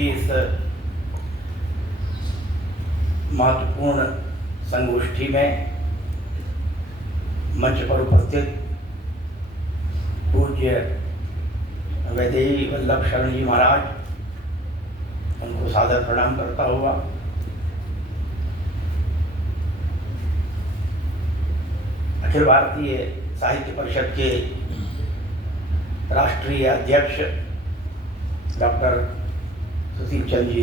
की इस महत्वपूर्ण संगोष्ठी में मंच पर उपस्थित पूज्य वैदेही वल्लभ शरण जी महाराज, उनको सादर प्रणाम करता हुआ अखिल भारतीय साहित्य परिषद के राष्ट्रीय अध्यक्ष डॉक्टर सुशील चंद्र जी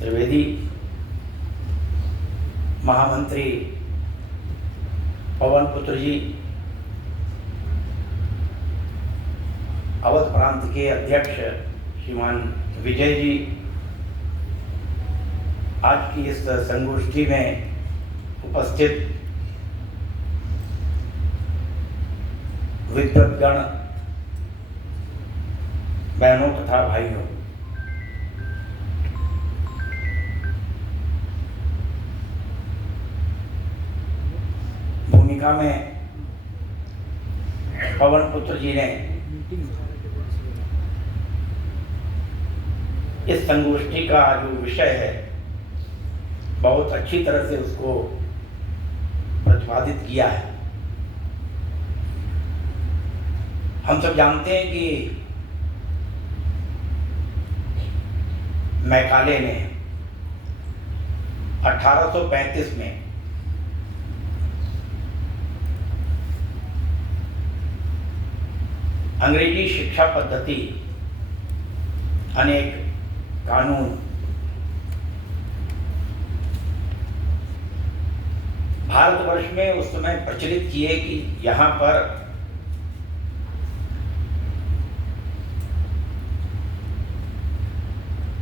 त्रिवेदी, महामंत्री पवन पुत्र जी, अवध प्रांत के अध्यक्ष श्रीमान विजय जी, आज की इस संगोष्ठी में उपस्थित विद्वद्गण, बहनों तथा भाइयों, भूमिका में पवन पुत्र जी ने इस संगोष्ठी का जो विषय है बहुत अच्छी तरह से उसको प्रतिपादित किया है। हम सब जानते हैं कि मैकाले ने 1835 में अंग्रेजी शिक्षा पद्धति, अनेक कानून, भारतवर्ष में उस समय प्रचलित किए कि यहाँ पर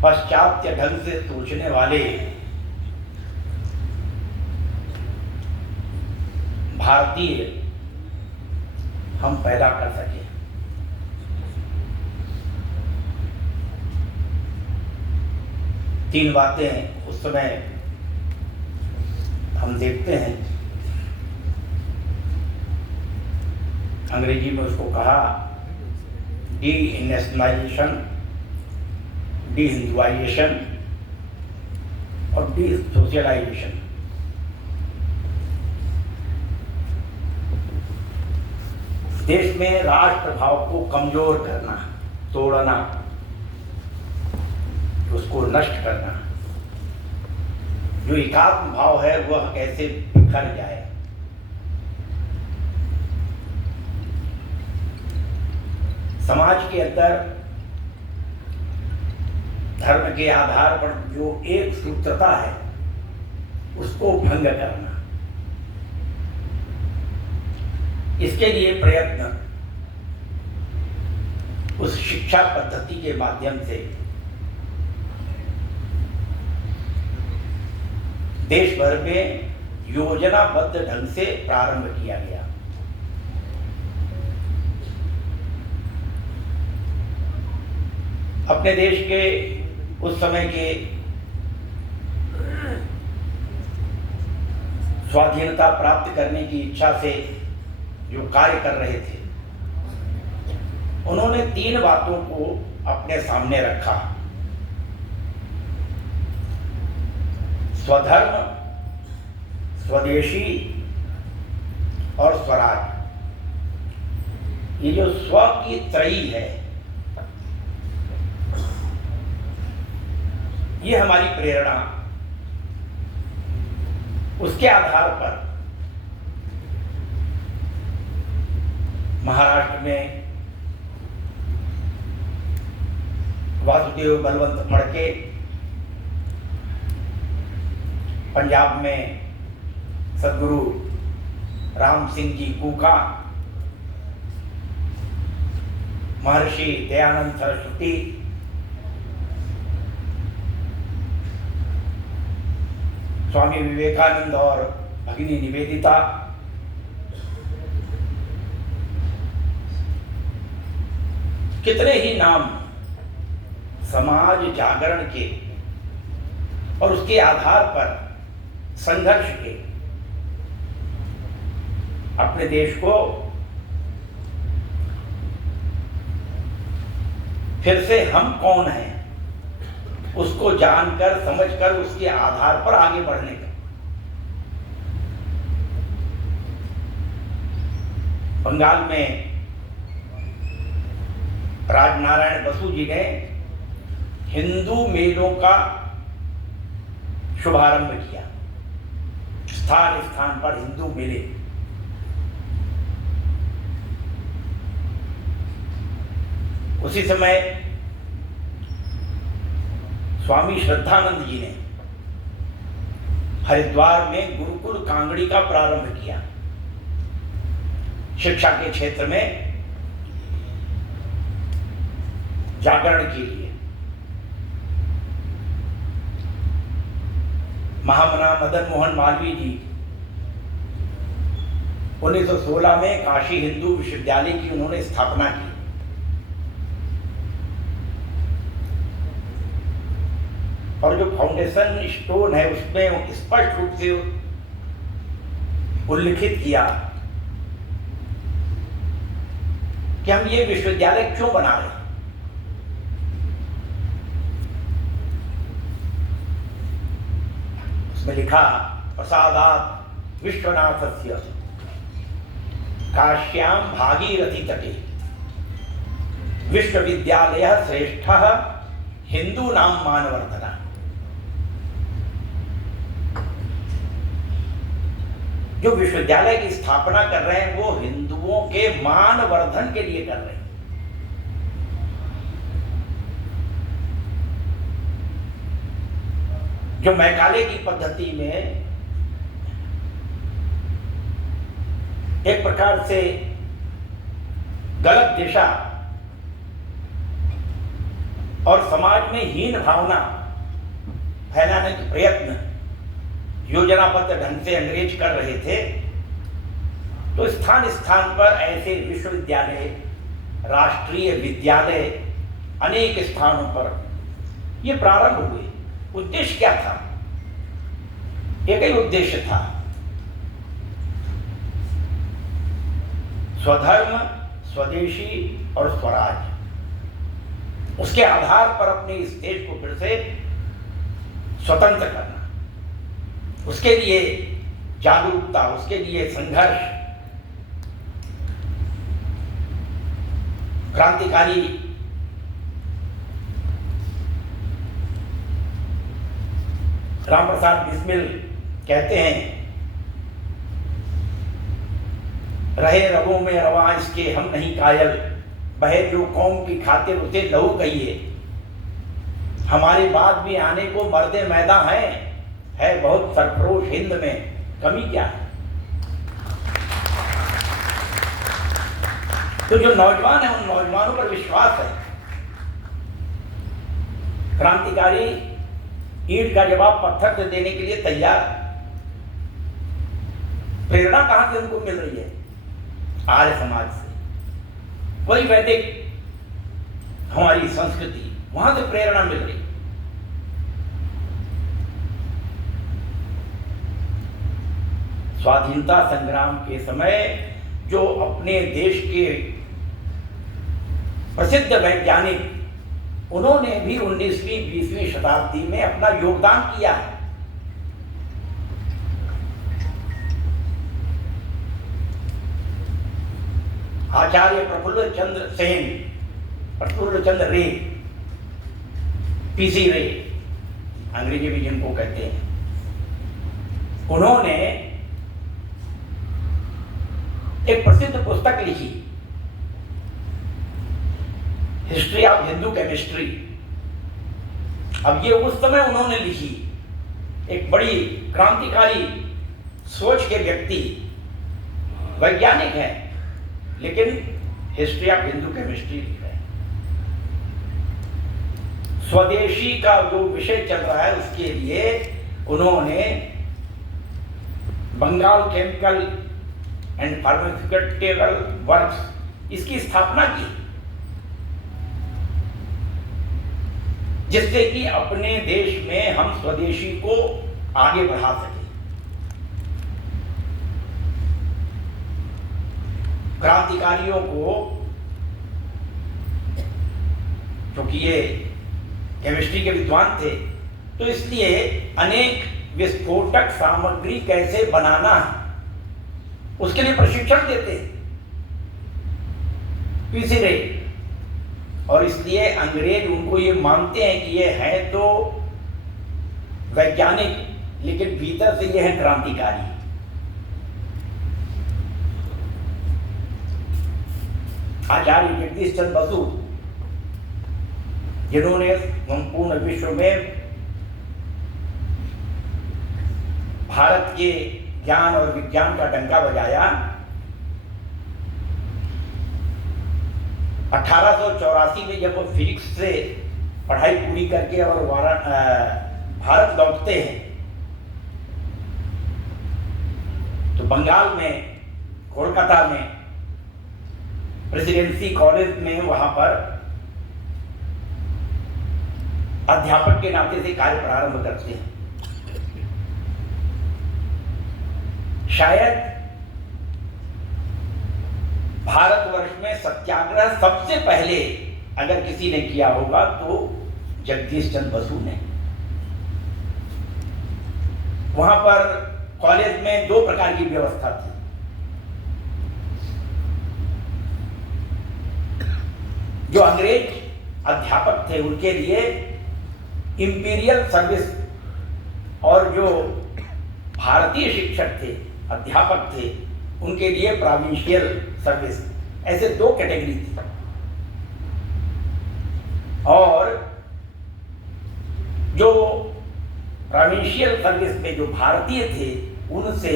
पाश्चात्य ढंग से सोचने वाले भारतीय हम पैदा कर सके। तीन बातें उस समय हम देखते हैं। अंग्रेजी में उसको कहा डी नेशनलाइजेशन, डी हिंदुआइजेशन और डी सोशलाइजेशन। देश में राष्ट्र भाव को कमजोर करना, तोड़ना, उसको नष्ट करना, जो एकात्म भाव है वह कैसे बिखर जाए। समाज के अंदर धर्म के आधार पर जो एक सूत्रता है उसको भंग करना, इसके लिए प्रयत्न उस शिक्षा पद्धति के माध्यम से देश भर में योजनाबद्ध ढंग से प्रारंभ किया गया। अपने देश के उस समय के स्वाधीनता प्राप्त करने की इच्छा से जो कार्य कर रहे थे, उन्होंने तीन बातों को अपने सामने रखा: स्वधर्म, स्वदेशी और स्वराज। ये जो स्व की त्रयी है, ये हमारी प्रेरणा, उसके आधार पर महाराष्ट्र में वासुदेव बलवंत फड़के, पंजाब में सदगुरु राम सिंह जी कूका, महर्षि दयानंद सरस्वती, स्वामी विवेकानंद और भगिनी निवेदिता, कितने ही नाम समाज जागरण के और उसके आधार पर संघर्ष के अपने देश को फिर से हम कौन हैं उसको जानकर समझकर उसके आधार पर आगे बढ़ने का। बंगाल में राजनारायण बसु जी ने हिंदू मेलों का शुभारंभ किया। स्थान स्थान पर हिंदू मेले। उसी समय स्वामी श्रद्धानंद जी ने हरिद्वार में गुरुकुल कांगड़ी का प्रारंभ किया। शिक्षा के क्षेत्र में जागरण के लिए। महामना मदन मोहन मालवीय जी 1916 में काशी हिंदू विश्वविद्यालय की उन्होंने स्थापना की। और जो फाउंडेशन स्टोन है उसमें स्पष्ट रूप से उल्लिखित किया कि हम ये विश्वविद्यालय क्यों बना रहे हैं। उसमें लिखा, प्रसादात् विश्वनाथस्य काश्यां भागीरथी तटे विश्वविद्यालयः श्रेष्ठः हिंदूनां मानवर्धना। जो विश्वविद्यालय की स्थापना कर रहे हैं वो हिंदुओं के मानवर्धन के लिए कर रहे हैं। जो मैकाले की पद्धति में एक प्रकार से गलत दिशा और समाज में हीन भावना फैलाने के प्रयत्न योजनाबद्ध ढंग से अंग्रेज कर रहे थे, तो स्थान स्थान पर ऐसे विश्वविद्यालय, राष्ट्रीय विद्यालय अनेक स्थानों पर ये प्रारंभ हुए। उद्देश्य क्या था? एक ही उद्देश्य था, स्वधर्म, स्वदेशी और स्वराज। उसके आधार पर अपने इस देश को फिर से स्वतंत्र करना, उसके लिए जागरूकता, उसके लिए संघर्ष। क्रांतिकारी राम प्रसाद बिस्मिल कहते हैं, रहे रगों में रवां इसके हम नहीं कायल, बहे जो कौम की खातिर उसे लहू कहिए। हमारे बाद भी आने को मर्दे मैदान है बहुत सरफरोश हिंद में, कमी क्या है? तो जो नौजवान है उन नौजवानों पर विश्वास है। क्रांतिकारी ईंट का जवाब पत्थर से देने के लिए तैयार। प्रेरणा कहां से उनको मिल रही है? आर्य समाज से। वही वैदिक हमारी संस्कृति, वहां से प्रेरणा मिल रही। स्वाधीनता संग्राम के समय जो अपने देश के प्रसिद्ध वैज्ञानिक, उन्होंने भी 19वीं 20वीं शताब्दी में अपना योगदान किया है। आचार्य प्रफुल्ल चंद्र सेन, प्रफुल्ल चंद्र रे, पीसी रे अंग्रेजी में जिनको कहते हैं, उन्होंने एक प्रसिद्ध पुस्तक लिखी, हिस्ट्री ऑफ हिंदू केमिस्ट्री। अब ये उस समय उन्होंने लिखी, एक बड़ी क्रांतिकारी सोच के व्यक्ति, वैज्ञानिक हैं, लेकिन हिस्ट्री ऑफ हिंदू केमिस्ट्री लिख रहे हैं। स्वदेशी का जो विषय चल रहा है उसके लिए उन्होंने Bengal chemical and pharmaceutical works, इसकी स्थापना की, जिससे कि अपने देश में हम स्वदेशी को आगे बढ़ा सके। क्रांतिकारियों को, क्योंकि ये केमिस्ट्री के विद्वान थे, तो इसलिए अनेक विस्फोटक सामग्री कैसे बनाना है उसके लिए प्रशिक्षण देते हैं पीसी रे। और इसलिए अंग्रेज उनको ये मानते हैं कि ये है तो वैज्ञानिक, लेकिन भीतर से ये है क्रांतिकारी। आचार्य जगदीश चंद्र बसु, जिन्होंने संपूर्ण विश्व में भारत के ज्ञान और विज्ञान का डंका बजाया, 1884 में जब वो फिजिक्स से पढ़ाई पूरी करके और भारत लौटते हैं, तो बंगाल में कोलकाता में प्रेसिडेंसी कॉलेज में वहां पर अध्यापक के नाते से कार्य प्रारंभ करते हैं। शायद भारतवर्ष में सत्याग्रह सबसे पहले अगर किसी ने किया होगा तो जगदीश चंद्र बसु ने। वहां पर कॉलेज में 2 प्रकार की व्यवस्था थी। जो अंग्रेज अध्यापक थे उनके लिए इंपीरियल सर्विस, और जो भारतीय शिक्षक थे, अध्यापक थे, उनके लिए प्रोविंशियल सर्विस, ऐसे 2 कैटेगरी थी। और जो प्रोविंशियल सर्विस में जो भारतीय थे उनसे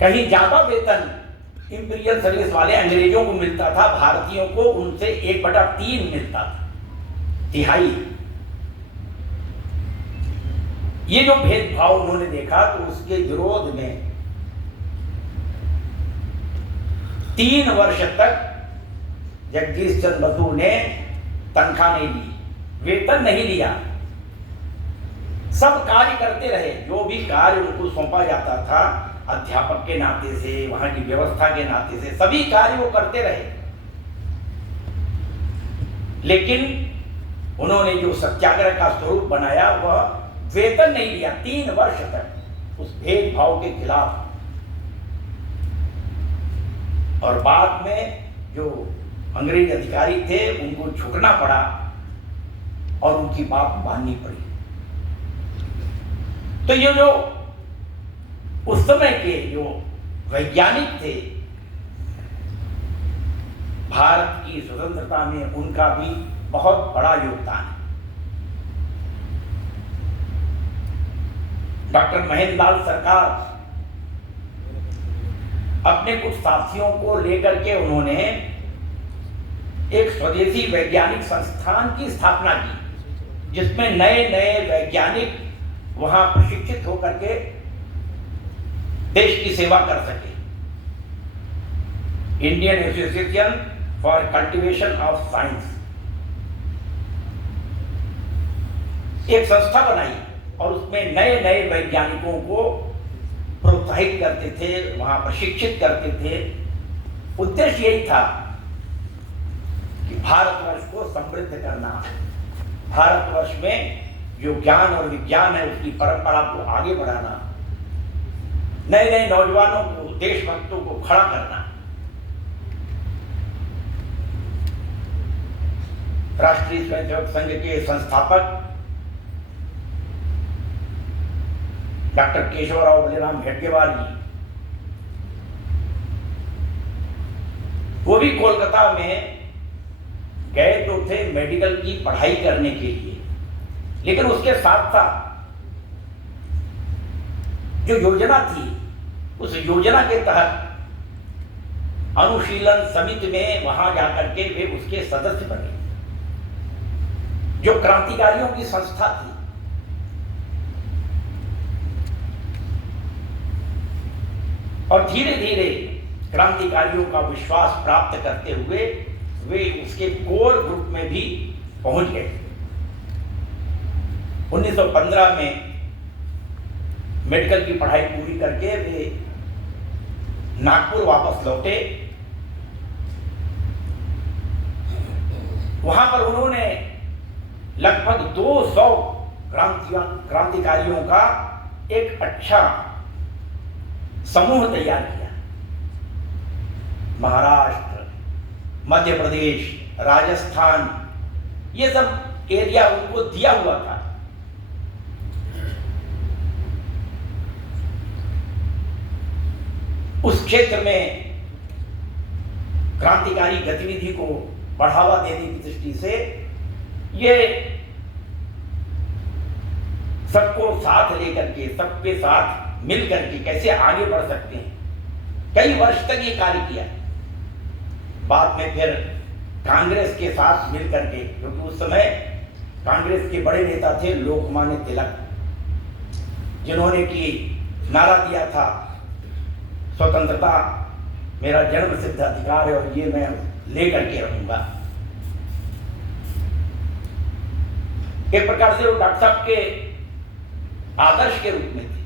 कहीं ज्यादा वेतन इंपीरियल सर्विस वाले अंग्रेजों को मिलता था, भारतीयों को उनसे 1/3 मिलता था, तिहाई। ये जो भेदभाव उन्होंने देखा तो उसके विरोध में 3 वर्ष तक जगदीश चंद्र बसु ने तनख्वाह नहीं ली, वेतन नहीं लिया, सब कार्य करते रहे। जो भी कार्य उनको सौंपा जाता था अध्यापक के नाते से, वहां की व्यवस्था के नाते से, सभी कार्य वो करते रहे। लेकिन उन्होंने जो सत्याग्रह का स्वरूप बनाया वह वेतन नहीं लिया 3 वर्ष तक, उस भेदभाव के खिलाफ। और बाद में जो अंग्रेज अधिकारी थे उनको झुकना पड़ा और उनकी बात माननी पड़ी। तो ये जो उस समय के जो वैज्ञानिक थे, भारत की स्वतंत्रता में उनका भी बहुत बड़ा योगदान है। डॉक्टर महेंद्र लाल सरकार अपने कुछ साथियों को लेकर के उन्होंने एक स्वदेशी वैज्ञानिक संस्थान की स्थापना की, जिसमें नए नए वैज्ञानिक वहां प्रशिक्षित होकर के देश की सेवा कर सके। Indian association for cultivation of science एक संस्था बनाई और उसमें नए नए वैज्ञानिकों को प्रोत्साहित करते थे, वहां प्रशिक्षित करते थे। उद्देश्य यही था कि भारतवर्ष को समृद्ध करना, भारतवर्ष में जो ज्ञान और विज्ञान है उसकी परंपरा को आगे बढ़ाना, नए नए नौजवानों को, देशभक्तों को खड़ा करना। राष्ट्रीय स्वयंसेवक संघ के संस्थापक डॉक्टर केशवराव बलिराम हेडगेवार जी, वो भी कोलकाता में गए तो थे मेडिकल की पढ़ाई करने के लिए, लेकिन उसके साथ साथ जो योजना थी उस योजना के तहत अनुशीलन समिति में वहां जाकर के वे उसके सदस्य बने, जो क्रांतिकारियों की संस्था थी। और धीरे धीरे क्रांतिकारियों का विश्वास प्राप्त करते हुए वे उसके कोर ग्रुप में भी पहुंच गए। 1915 में मेडिकल की पढ़ाई पूरी करके वे नागपुर वापस लौटे वहां पर उन्होंने लगभग 200 क्रांतिकारियों का एक अच्छा समूह तैयार किया। महाराष्ट्र, मध्य प्रदेश, राजस्थान, ये सब एरिया उनको दिया हुआ था। उस क्षेत्र में क्रांतिकारी गतिविधि को बढ़ावा देने की दृष्टि से ये सबको साथ लेकर के, सबके साथ मिल करके कैसे आगे बढ़ सकते हैं, कई वर्ष तक ये कार्य किया। बाद में फिर कांग्रेस के साथ मिल करके, क्योंकि उस समय कांग्रेस के बड़े नेता थे लोकमान्य तिलक, जिन्होंने की नारा दिया था स्वतंत्रता मेरा जन्म सिद्ध अधिकार है और ये मैं लेकर के रहूंगा। एक प्रकार से वो डॉक्टर साहब के आदर्श के रूप में थे।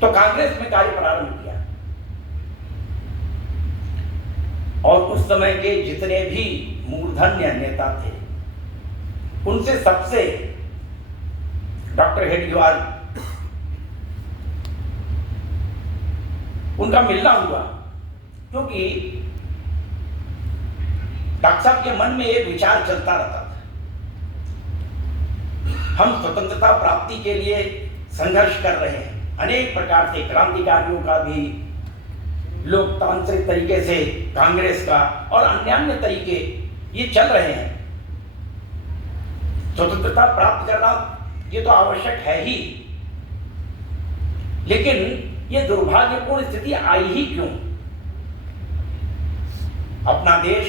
तो कांग्रेस में कार्य प्रारंभ किया और उस समय के जितने भी मूर्धन्य नेता थे उनसे सबसे डॉक्टर हेडगेवार उनका मिलना हुआ, क्योंकि डॉक्टर साहब के मन में एक विचार चलता रहता था, हम स्वतंत्रता प्राप्ति के लिए संघर्ष कर रहे हैं, अनेक प्रकार से क्रांतिकारियों का भी, लोकतांत्रिक तरीके से कांग्रेस का और अन्य तरीके ये चल रहे हैं। स्वतंत्रता प्राप्त करना ये तो आवश्यक है ही, लेकिन ये दुर्भाग्यपूर्ण स्थिति आई ही क्यों? अपना देश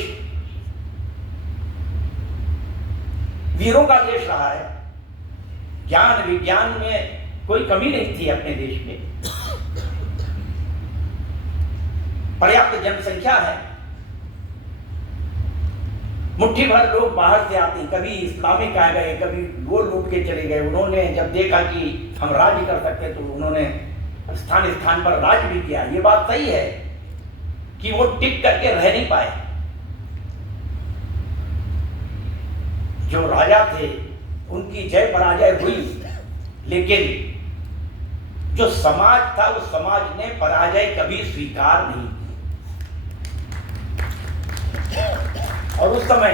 वीरों का देश रहा है, ज्ञान विज्ञान में कोई कमी नहीं थी अपने देश में, पर्याप्त जनसंख्या है, मुट्ठी भर लोग बाहर से आते, कभी इस्लामिक आ गए, कभी वो लूट के चले गए। उन्होंने जब देखा कि हम राज्य कर सकते तो उन्होंने स्थान स्थान पर राज भी किया। ये बात सही है कि वो टिक करके रह नहीं पाए। जो राजा थे उनकी जय पराजय हुई, लेकिन जो समाज था उस समाज ने पराजय कभी स्वीकार नहीं की। और उस समय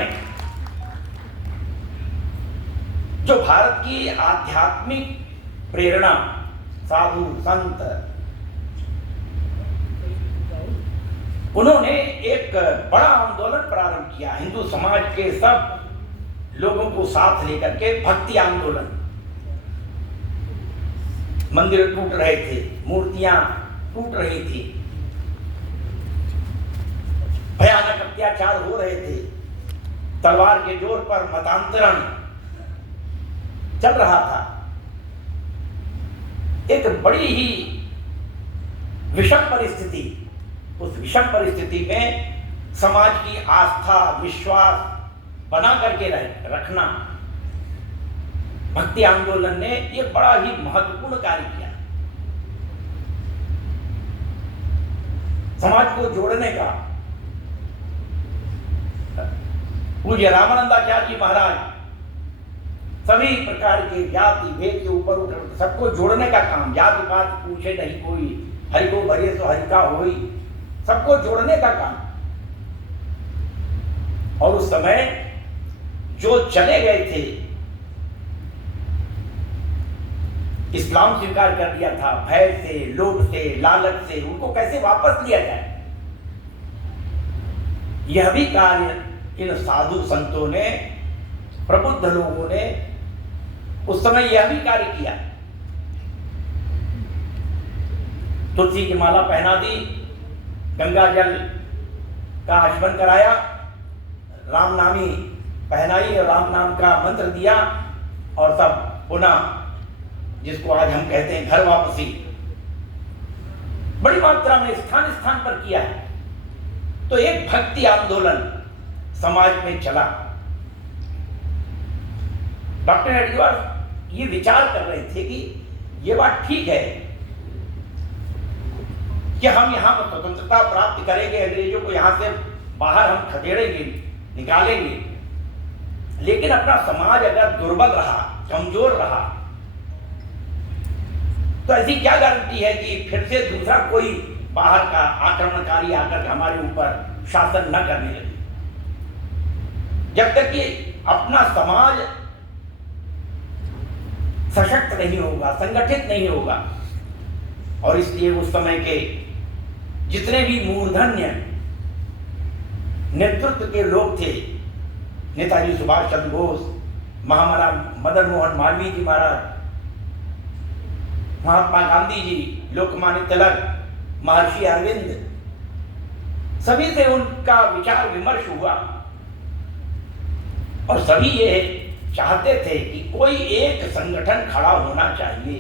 जो भारत की आध्यात्मिक प्रेरणा, साधु संत, उन्होंने एक बड़ा आंदोलन प्रारंभ किया, हिंदू समाज के सब लोगों को साथ लेकर के भक्ति आंदोलन। मंदिर टूट रहे थे, मूर्तियां टूट रही थी, भयानक अत्याचार हो रहे थे, तलवार के जोर पर मतांतरण चल रहा था। एक बड़ी ही विषम परिस्थिति, उस विषम परिस्थिति में समाज की आस्था विश्वास बना करके रखना, भक्ति आंदोलन ने यह बड़ा ही महत्वपूर्ण कार्य किया। समाज को जोड़ने का पूज्य रामानंदाचार्य जी महाराज सभी प्रकार के जाति भेद के ऊपर उठ सबको जोड़ने का काम, जाति पात पूछे नहीं कोई, हरि को भरे तो हरि का होई, सबको जोड़ने का काम। और उस समय जो चले गए थे, इस्लाम स्वीकार कर लिया था, भय से, लोभ से, लालच से, उनको कैसे वापस लिया जाए, यह भी कार्य इन साधु संतों ने, प्रबुद्ध लोगों ने उस समय यह भी कार्य किया। तुलसी की माला पहना दी, गंगा जल का आचमन कराया, राम नामी पहनाई और राम नाम का मंत्र दिया और तब पुनः जिसको आज हम कहते हैं घर वापसी बड़ी मात्रा में स्थान स्थान पर किया है। तो एक भक्ति आंदोलन समाज में चला। डॉक्टर हेडगेवार ये विचार कर रहे थे कि ये बात ठीक है कि हम यहां पर स्वतंत्रता प्राप्त करेंगे, अंग्रेजों को यहां से बाहर हम खदेड़ेंगे, निकालेंगे, लेकिन अपना समाज अगर दुर्बल रहा, कमजोर रहा, तो ऐसी क्या गारंटी है कि फिर से दूसरा कोई बाहर का आक्रमणकारी आकर हमारे ऊपर शासन न करने लगे। जब तक कि अपना समाज सशक्त नहीं होगा, संगठित नहीं होगा, और इसलिए उस समय के जितने भी मूर्धन्य नेतृत्व के लोग थे, नेताजी सुभाष चंद्र बोस, महामना मदन मोहन मालवीय जी महाराज, महात्मा गांधी जी, लोकमान्य तिलक, महर्षि अरविंद, सभी से उनका विचार विमर्श हुआ और सभी ये चाहते थे कि कोई एक संगठन खड़ा होना चाहिए।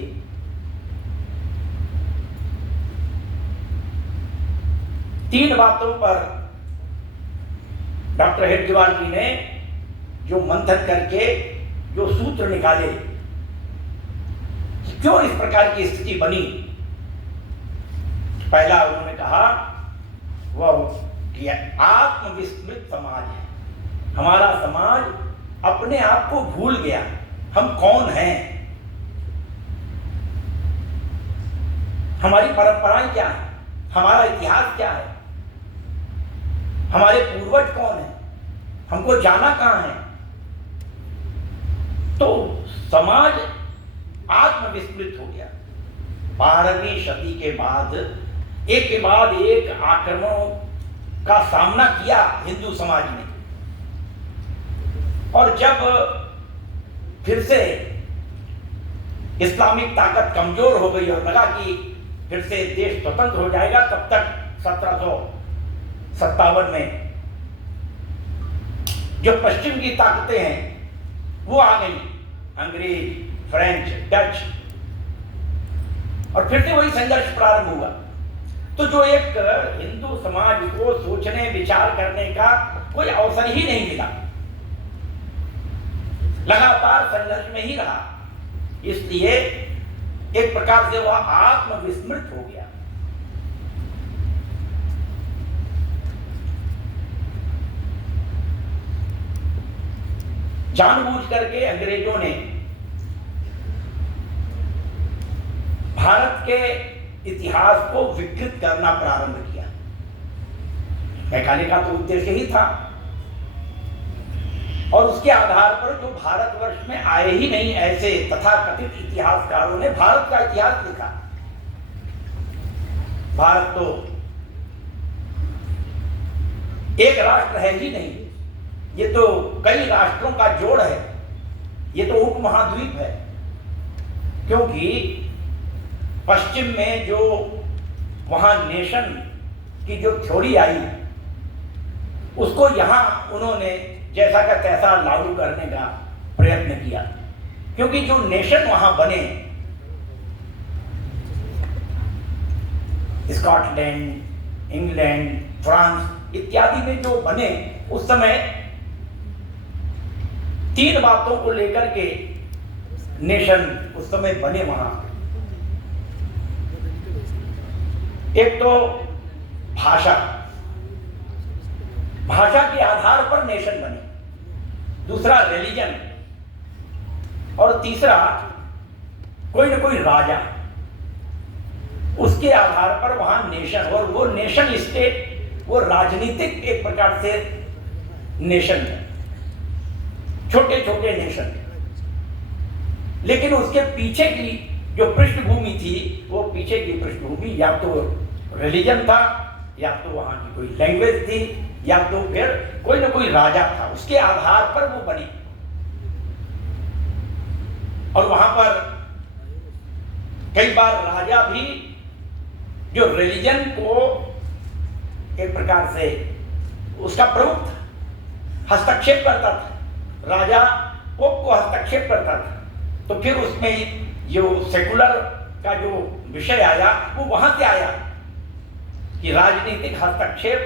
तीन बातों पर डॉक्टर हेडगेवार जी ने जो मंथन करके जो सूत्र निकाले, क्यों इस प्रकार की स्थिति बनी। पहला उन्होंने कहा वह कि आत्मविस्मृत समाज है, हमारा समाज अपने आप को भूल गया, हम कौन हैं, हमारी परंपराएं क्या है, हमारा इतिहास क्या है, हमारे पूर्वज कौन है, हमको जाना कहां है। तो समाज आत्मविस्मृत हो गया। 12वीं सदी के बाद एक आक्रमणों का सामना किया हिंदू समाज ने, और जब फिर से इस्लामिक ताकत कमजोर हो गई और लगा कि फिर से देश स्वतंत्र हो जाएगा, तब तक 1757 में जो पश्चिम की ताकतें हैं वो आ गई, अंग्रेज, फ्रेंच, डच, और फिर से वही संघर्ष प्रारंभ हुआ। तो जो एक हिंदू समाज को सोचने विचार करने का कोई अवसर ही नहीं मिला, लगातार संघर्ष में ही रहा, इसलिए एक प्रकार से वह आत्मविस्मृत हो गया। जानबूझ करके अंग्रेजों ने भारत के इतिहास को विकृत करना प्रारंभ किया। मैकाले का तो उद्देश्य ही था, और उसके आधार पर जो भारतवर्ष में आए ही नहीं ऐसे तथाकथित इतिहासकारों ने भारत का इतिहास लिखा। भारत तो एक राष्ट्र है ही नहीं, ये तो कई राष्ट्रों का जोड़ है, ये तो उपमहाद्वीप है। क्योंकि पश्चिम में जो वहां नेशन की जो थ्योरी आई, उसको यहां उन्होंने जैसा का तैसा लागू करने का प्रयत्न किया। क्योंकि जो नेशन वहां बने, स्कॉटलैंड, इंग्लैंड, फ्रांस इत्यादि में जो बने, उस समय तीन बातों को लेकर के नेशन उस समय बने वहां। एक तो भाषा, भाषा के आधार पर नेशन बने, दूसरा रिलीजन, और तीसरा कोई न कोई राजा, उसके आधार पर वहां नेशन, और वो नेशन स्टेट वो राजनीतिक एक प्रकार से नेशन है, छोटे छोटे नेशन। लेकिन उसके पीछे की जो पृष्ठभूमि थी, वो पीछे की पृष्ठभूमि या तो रिलीजन था, या तो वहां की कोई लैंग्वेज थी, या तो फिर कोई ना कोई राजा था, उसके आधार पर वो बनी। और वहां पर कई बार राजा भी जो रिलीजन को एक प्रकार से उसका प्रमुख था, हस्तक्षेप करता था, राजा पोप को हस्तक्षेप करता था। तो फिर उसमें जो सेकुलर का जो विषय आया, वो वहां से आया कि राजनीतिक हस्तक्षेप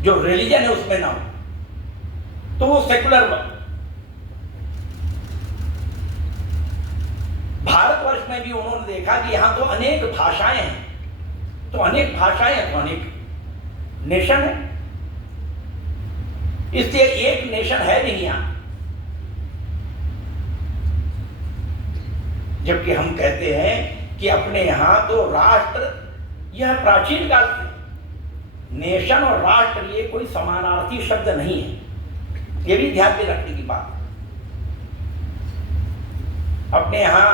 जो रिलीजन है उसमें ना हो, तो वो सेकुलर बना। भारतवर्ष में भी उन्होंने देखा कि यहां तो अनेक भाषाएं हैं, तो अनेक भाषाएं हैं तो अनेक नेशन है, इसलिए एक नेशन है नहीं यहां। जबकि हम कहते हैं कि अपने यहां तो राष्ट्र, यह प्राचीन काल से नेशन और राष्ट्र ये कोई समानार्थी शब्द नहीं है, ये भी ध्यान में रखने की बात है। अपने यहां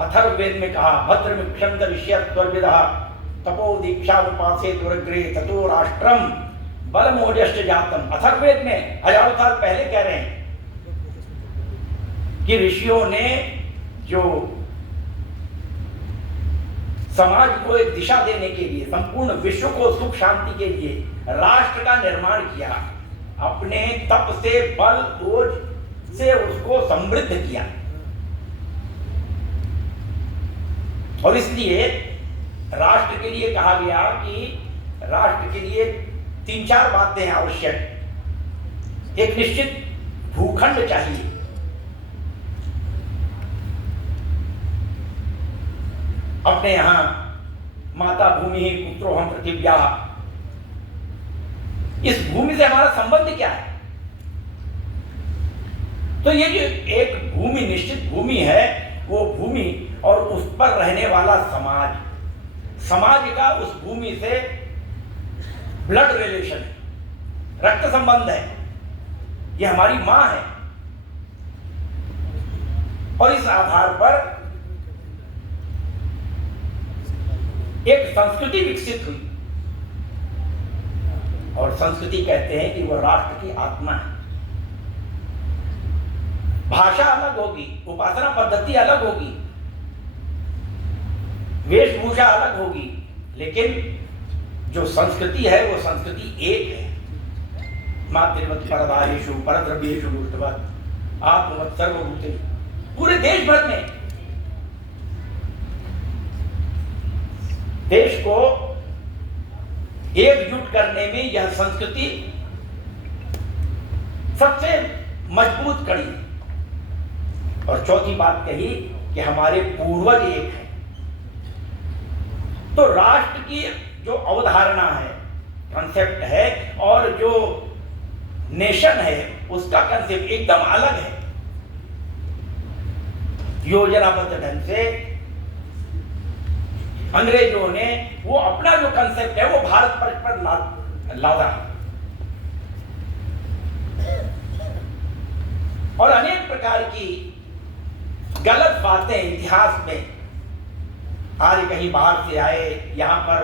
अथर्ववेद में कहा भद्र मिक्षंत विषयत्वर्विदः तपो दीक्षा उपासे दुर्ग्रे ततो राष्ट्रम बलमोजश्च जातम। अथर्ववेद में हजारों साल पहले कह रहे हैं कि ऋषियों ने जो समाज को एक दिशा देने के लिए, संपूर्ण विश्व को सुख शांति के लिए राष्ट्र का निर्माण किया, अपने तप से, बल ओज से उसको समृद्ध किया। और इसलिए राष्ट्र के लिए कहा गया कि राष्ट्र के लिए 3-4 बातें आवश्यक। एक निश्चित भूखंड चाहिए, अपने यहां माता भूमि ही पुत्रो हम पृथिव्या। इस भूमि से हमारा संबंध क्या है? तो ये जो एक भूमि, निश्चित भूमि है, वो भूमि और उस पर रहने वाला समाज, समाज का उस भूमि से ब्लड रिलेशन, रक्त संबंध है, ये हमारी मां है। और इस आधार पर एक संस्कृति विकसित हुई, और संस्कृति कहते हैं कि वह राष्ट्र की आत्मा है। भाषा अलग होगी, उपासना पद्धति अलग होगी, वेशभूषा अलग होगी, लेकिन जो संस्कृति है वो संस्कृति एक है। मातृवत् परदायेषु परद्रव्येषु दुष्टवत् आत्मवत् सर्वभूतेषु। पूरे देश भर में देश को एकजुट करने में यह संस्कृति सबसे मजबूत कड़ी है। और चौथी बात कही कि हमारे पूर्वज एक हैं। तो राष्ट्र की जो अवधारणा है, कंसेप्ट है, और जो नेशन है उसका कंसेप्ट एकदम अलग है। योजनाबद्ध ढंग से अंग्रेजों ने वो अपना जो कंसेप्ट है वो भारत पर लादा, और अनेक प्रकार की गलत बातें इतिहास में, आर्य कहीं बाहर से आए, यहां पर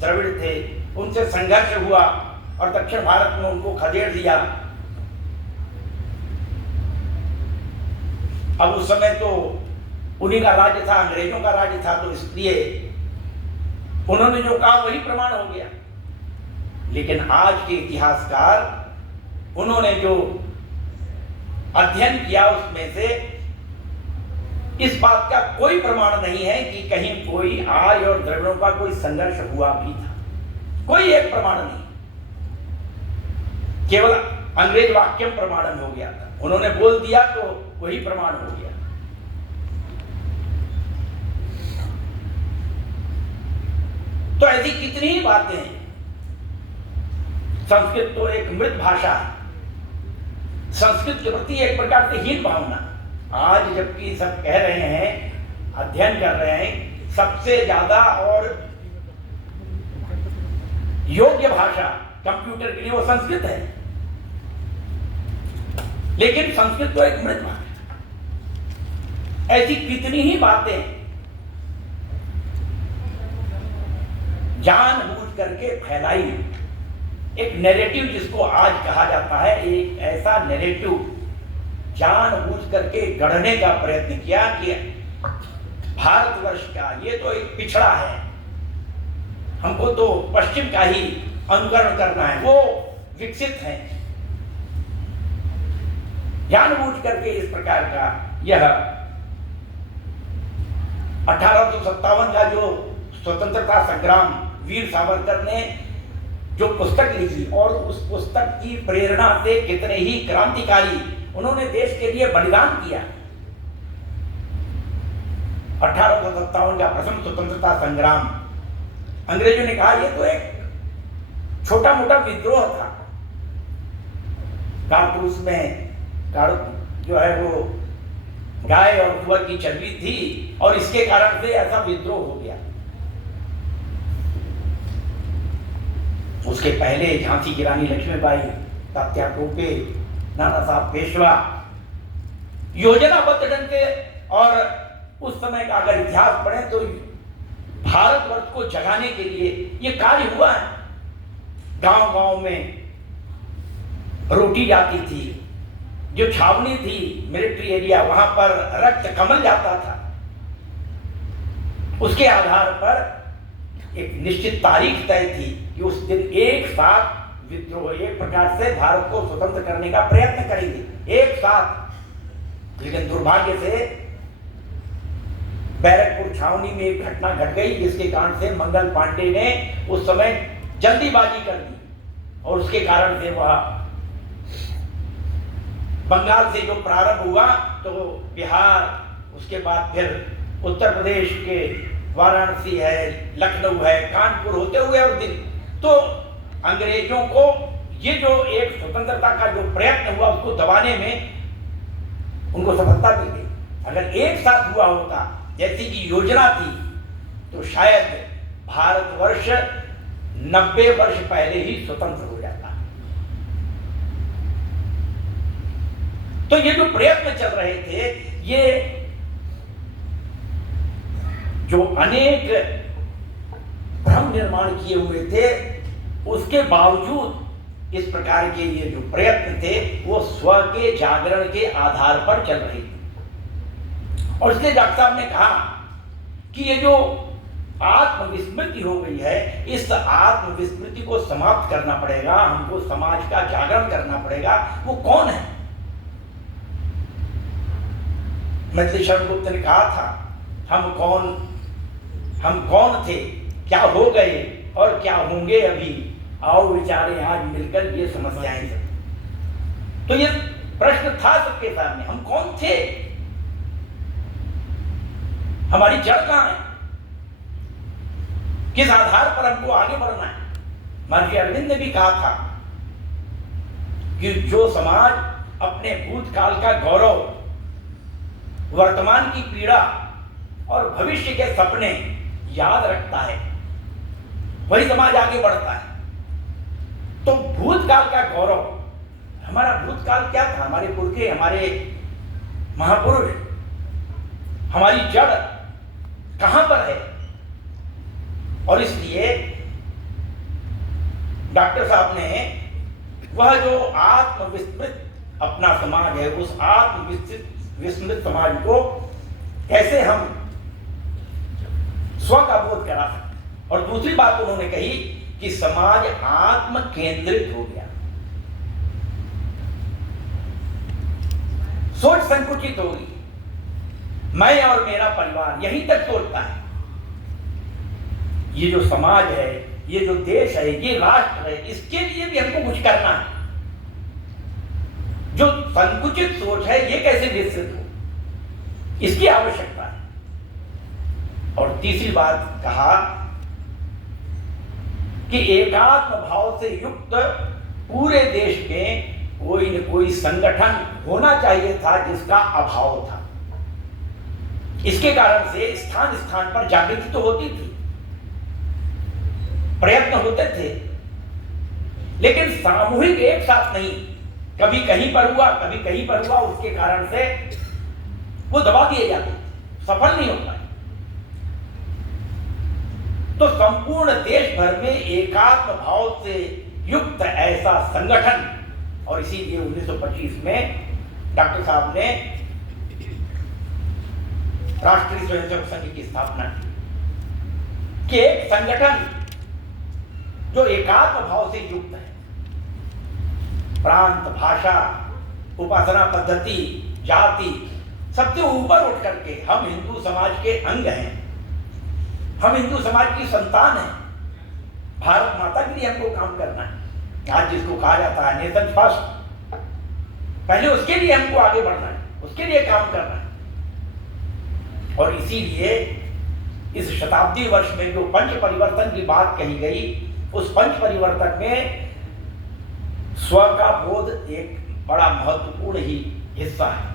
द्रविड़ थे, उनसे संघर्ष हुआ और दक्षिण भारत में उनको खदेड़ दिया। अब उस समय तो उन्हीं का राज्य था, अंग्रेजों का राज्य था, तो इसलिए उन्होंने जो कहा वही प्रमाण हो गया। लेकिन आज के इतिहासकार, उन्होंने जो अध्ययन किया उसमें से इस बात का कोई प्रमाण नहीं है कि कहीं कोई आर्य और द्रविड़ों का कोई संघर्ष हुआ भी था। कोई एक प्रमाण नहीं, केवल अंग्रेज वाक्यम प्रमाणन हो गया था। उन्होंने बोल दिया तो वही प्रमाण हो गया। तो ऐसी कितनी ही बातें हैं। संस्कृत तो एक मृत भाषा है, संस्कृत के प्रति एक प्रकार से हीन भावना। आज जबकि सब कह रहे हैं, अध्ययन कर रहे हैं, सबसे ज्यादा और योग्य भाषा कंप्यूटर के लिए वो संस्कृत है, लेकिन संस्कृत तो एक मृत भाषा। ऐसी कितनी ही बातें जानबूझ करके फैलाई, एक नैरेटिव जिसको आज कहा जाता है, एक ऐसा नैरेटिव जानबूझ करके गढ़ने का प्रयत्न किया कि भारतवर्ष का ये तो एक पिछड़ा है, हमको तो पश्चिम का ही अनुकरण करना है, वो विकसित है। जानबूझ करके इस प्रकार का यह 1857 का जो स्वतंत्रता संग्राम, वीर सावरकर ने जो पुस्तक लिखी, और उस पुस्तक की प्रेरणा से कितने ही क्रांतिकारी उन्होंने देश के लिए बलिदान किया। 1857 का प्रथम स्वतंत्रता संग्राम, अंग्रेजों ने कहा ये तो एक छोटा मोटा विद्रोह था, कारतूस में जो है वो गाय और सुअर की चर्बी थी और इसके कारण से ऐसा विद्रोह हो गया। उसके पहले झांसी की रानी लक्ष्मीबाई, तात्या टोपे, नाना साहब पेशवा योजनाबद्ध ढंग से, और उस समय का अगर इतिहास पढ़े तो भारतवर्ष को जगाने के लिए ये कार्य हुआ है। गांव गांव में रोटी जाती थी, जो छावनी थी मिलिट्री एरिया, वहां पर रक्त कमल जाता था। उसके आधार पर एक निश्चित तारीख तय थी कि उस दिन एक साथ विद्रोह, एक प्रकार से भारत को स्वतंत्र करने का प्रयत्न करेंगे एक साथ। लेकिन दुर्भाग्य से बैरकपुर छावनी में एक घटना घट गई जिसके कारण से मंगल पांडे ने उस समय जल्दीबाजी कर दी और उसके कारण से वह बंगाल से जो प्रारंभ हुआ तो बिहार, उसके बाद फिर उत्तर प्रदेश के वाराणसी है, लखनऊ है, कानपुर होते हुए और दिन, तो अंग्रेजों को ये जो एक स्वतंत्रता का जो प्रयत्न हुआ उसको दबाने में उनको सफलता मिल गई। अगर एक साथ हुआ होता जैसी की योजना थी तो शायद भारतवर्ष 90 वर्ष पहले ही स्वतंत्र हो जाता। तो ये जो प्रयत्न चल रहे थे, ये जो अनेक भ्रम निर्माण किए हुए थे, उसके बावजूद इस प्रकार के ये जो प्रयत्न थे वो स्व के जागरण के आधार पर चल रहे थे। और इसलिए डॉक्टर साहब ने कहा कि ये जो आत्मविस्मृति हो गई है, इस आत्मविस्मृति को समाप्त करना पड़ेगा, हमको समाज का जागरण करना पड़ेगा। वो कौन है? मैथिली शरण गुप्त ने कहा था, हम कौन थे, क्या हो गए और क्या होंगे अभी, आओ विचारें आज मिलकर ये समस्याएं सब। तो ये प्रश्न था सबके सामने, हम कौन थे, हमारी जड़ कहां है, किस आधार पर हमको आगे बढ़ना है। महर्षि अरविंद ने भी कहा था कि जो समाज अपने भूतकाल का गौरव, वर्तमान की पीड़ा और भविष्य के सपने याद रखता है, वही समाज आगे बढ़ता है। तो भूतकाल का गौरव, हमारा भूतकाल क्या था, हमारे पुरखे, हमारे महापुरुष, हमारी जड़ कहां पर है। और इसलिए डॉक्टर साहब ने वह जो आत्मविस्मृत अपना समाज है, उस आत्मविस्मृत समाज को कैसे हम स्व का बोध करा सकते। और दूसरी बात उन्होंने कही कि समाज आत्म केंद्रित हो गया, सोच संकुचित होगी, मैं और मेरा परिवार यहीं तक सोचता है। ये जो समाज है, ये जो देश है, ये राष्ट्र है, इसके लिए भी हमको कुछ करना है। जो संकुचित सोच है ये कैसे विकसित हो, इसकी आवश्यकता है। और तीसरी बात कहा कि एकात्म भाव से युक्त पूरे देश में कोई न कोई संगठन होना चाहिए था जिसका अभाव था। इसके कारण से स्थान स्थान पर जागृति तो होती थी, प्रयत्न होते थे, लेकिन सामूहिक एक साथ नहीं, कभी कहीं पर हुआ, कभी कहीं पर हुआ, उसके कारण से वो दबा दिए जाते, सफल नहीं हो पाए। तो संपूर्ण देश भर में एकात्म भाव से युक्त ऐसा संगठन, और इसीलिए 1925 में डॉक्टर साहब ने राष्ट्रीय स्वयंसेवक संघ की स्थापना की कि एक संगठन जो एकात्म भाव से युक्त है, प्रांत, भाषा, उपासना पद्धति, जाति, सबसे ऊपर उठ करके हम हिंदू समाज के अंग हैं, हम हिंदू समाज की संतान हैं, भारत माता के लिए हमको काम करना है। आज जिसको कहा जाता है नेशन फर्स्ट, पहले उसके लिए हमको आगे बढ़ना है, उसके लिए काम करना है। और इसीलिए इस शताब्दी वर्ष में जो पंच परिवर्तन की बात कही गई, उस पंच परिवर्तन में स्व का बोध एक बड़ा महत्वपूर्ण ही हिस्सा है।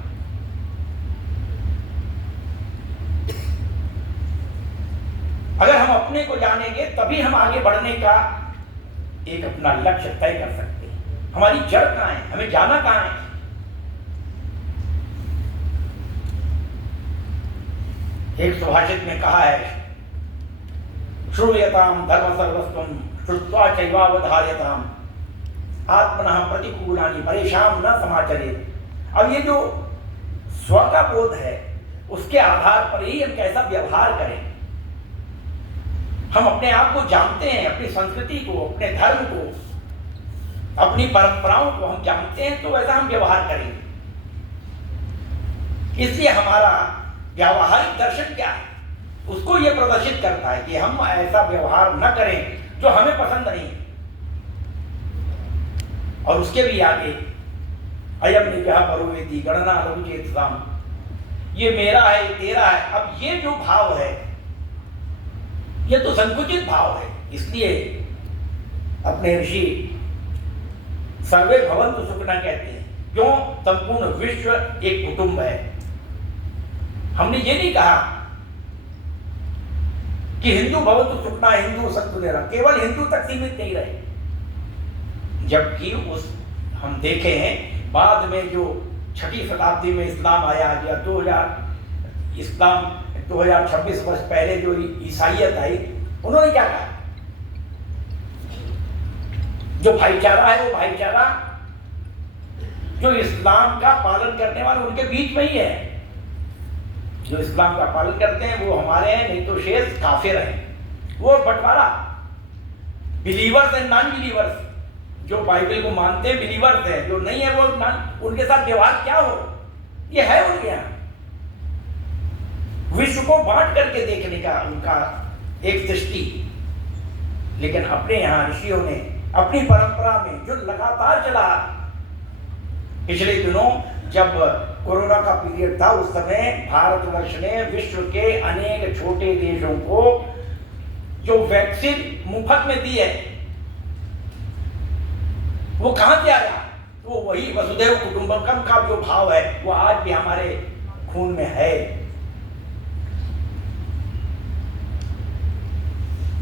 अगर हम अपने को जानेंगे तभी हम आगे बढ़ने का एक अपना लक्ष्य तय कर सकते हैं। हमारी जड़ कहां है, हमें जाना कहां है। एक सुभाषित में कहा है, श्रूयताम धर्म सर्वस्वम श्रुत्वा चैवावधार्यताम आत्मनः प्रतिकूलानि परेशान न समाचरेत्। अब ये जो स्व का बोध है उसके आधार पर ही हम कैसा व्यवहार करें। हम अपने आप को जानते हैं, अपनी संस्कृति को, अपने धर्म को, अपनी परंपराओं को हम जानते हैं, तो वैसा हम व्यवहार करेंगे। इसलिए हमारा व्यावहारिक दर्शन क्या है, उसको यह प्रदर्शित करता है कि हम ऐसा व्यवहार न करें जो हमें पसंद नहीं। और उसके भी आगे अयम निजः परोवेति गणना लघुचेतसाम, ये मेरा है, ये तेरा है। अब ये जो भाव है ये तो संकुचित भाव है। इसलिए अपने ऋषि सर्वे भवन्तु सुखिनः कहते हैं। क्यों? संपूर्ण विश्व एक कुटुंब है। हमने ये नहीं कहा कि हिंदू भवन्तु सुखिनः, हिंदू संतु ले रहा, केवल हिंदू तक सीमित नहीं रहे। जबकि उस हम देखे हैं बाद में जो 6वीं शताब्दी में इस्लाम आया, या 2026 वर्ष पहले जो ईसाइयत आई, उन्होंने क्या कहा? जो भाईचारा है वो भाईचारा जो इस्लाम का पालन करने वाले उनके बीच में ही है। जो इस्लाम का पालन करते हैं वो हमारे हैं, नहीं तो शेष काफिर हैं। वो बंटवारा बिलीवर्स एंड नॉन बिलीवर्स, जो बाइबल को मानते हैं बिलीवर्स हैं, जो नहीं है वो उनके साथ व्यवहार क्या हो, ये है उनके यहाँ। विश्व को बांट करके देखने का उनका एक दृष्टि। लेकिन अपने यहाँ ऋषियों ने अपनी परंपरा में जो लगातार चला, पिछले दिनों जब कोरोना का पीरियड था उस समय भारतवर्ष ने विश्व के अनेक छोटे देशों को जो वैक्सीन मुफ्त में दी है, वो कहां से आया? वो वही वसुधैव कुटुंबकम का जो भाव है वो आज भी हमारे खून में है।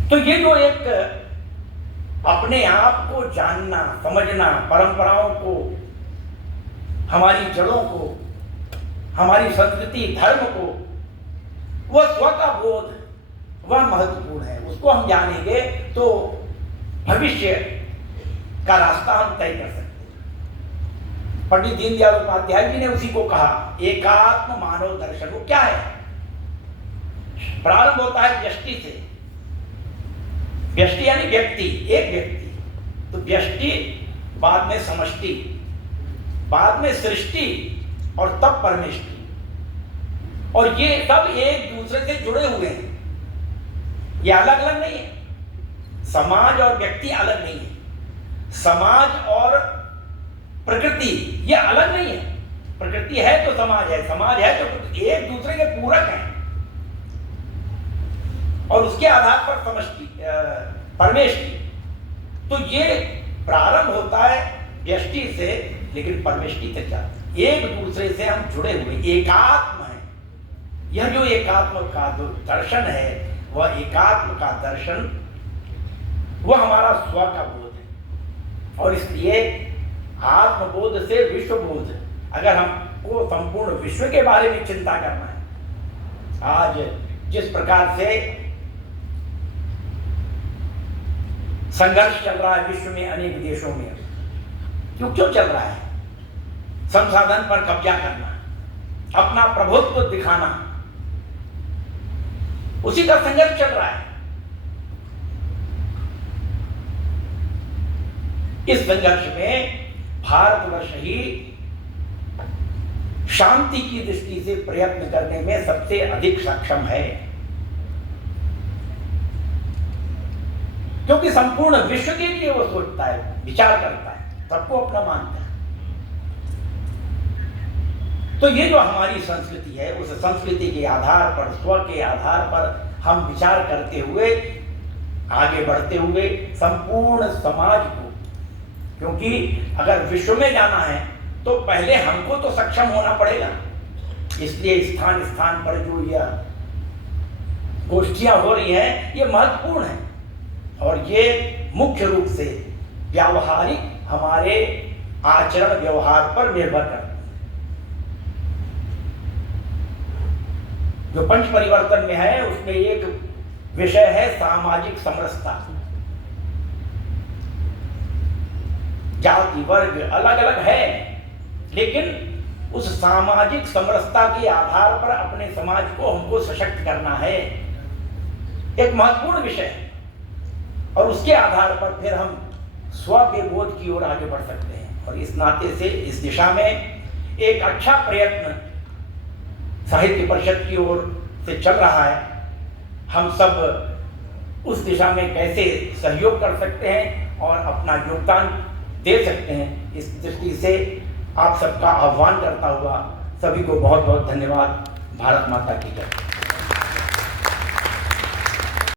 तो ये जो एक अपने आप को जानना, समझना, परंपराओं को, हमारी जड़ों को, हमारी संस्कृति, धर्म को, वह स्व का बोध, वह महत्वपूर्ण है। उसको हम जानेंगे तो भविष्य का रास्ता हम तय कर सकते हैं। पंडित दीनदयाल उपाध्याय जी ने उसी को कहा, एकात्म मानव दर्शन। वो क्या है? प्रारंभ होता है व्यष्टि से। व्यष्टि यानी व्यक्ति, एक व्यक्ति, तो व्यष्टि, बाद में समष्टि, बाद में सृष्टि और तब परमेष्टि। और ये सब एक दूसरे से जुड़े हुए हैं, ये अलग अलग नहीं है। समाज और व्यक्ति अलग नहीं है, समाज और प्रकृति ये अलग नहीं है। प्रकृति है तो समाज है, समाज है तो एक दूसरे के पूरक हैं। और उसके आधार पर समष्टि, परमेष्टि। तो ये प्रारंभ होता है व्यष्टि से, लेकिन परमेष्टि तक जाता है। एक दूसरे से हम जुड़े हुए एकात्म है। यह जो एकात्म का जो दर्शन है, वह एकात्म का दर्शन, वह हमारा स्व का बोध है। और इसलिए आत्मबोध से विश्वबोध, अगर हमको संपूर्ण विश्व के बारे में चिंता करना है, आज जिस प्रकार से संघर्ष चल रहा है विश्व में अनेक देशों में, क्यों चल रहा है? संसाधन पर कब्जा करना, अपना प्रभुत्व दिखाना, उसी का संघर्ष चल रहा है। इस संघर्ष में भारतवर्ष ही शांति की दृष्टि से प्रयत्न करने में सबसे अधिक सक्षम है, क्योंकि संपूर्ण विश्व के लिए वो सोचता है, विचार करता है, सबको अपना मानता है। तो ये जो हमारी संस्कृति है, उस संस्कृति के आधार पर, स्व के आधार पर हम विचार करते हुए, आगे बढ़ते हुए संपूर्ण समाज को, क्योंकि अगर विश्व में जाना है तो पहले हमको तो सक्षम होना पड़ेगा। इसलिए स्थान स्थान पर जो यह गोष्ठियां हो रही हैं ये महत्वपूर्ण है, और ये मुख्य रूप से व्यावहारिक हमारे आचरण व्यवहार पर निर्भर करती है। जो पंच परिवर्तन में है उसमें एक विषय है सामाजिक समरसता। जाति वर्ग अलग अलग है, लेकिन उस सामाजिक समरसता के आधार पर अपने समाज को हमको सशक्त करना है, एक महत्वपूर्ण विषय है। और उसके आधार पर फिर हम स्व के बोध की ओर आगे बढ़ सकते हैं। और इस नाते से इस दिशा में एक अच्छा प्रयत्न साहित्य परिषद की ओर से चल रहा है। हम सब उस दिशा में कैसे सहयोग कर सकते हैं और अपना योगदान दे सकते हैं, इस दृष्टि से आप सबका आह्वान करता हुआ सभी को बहुत बहुत धन्यवाद। भारत माता की जय।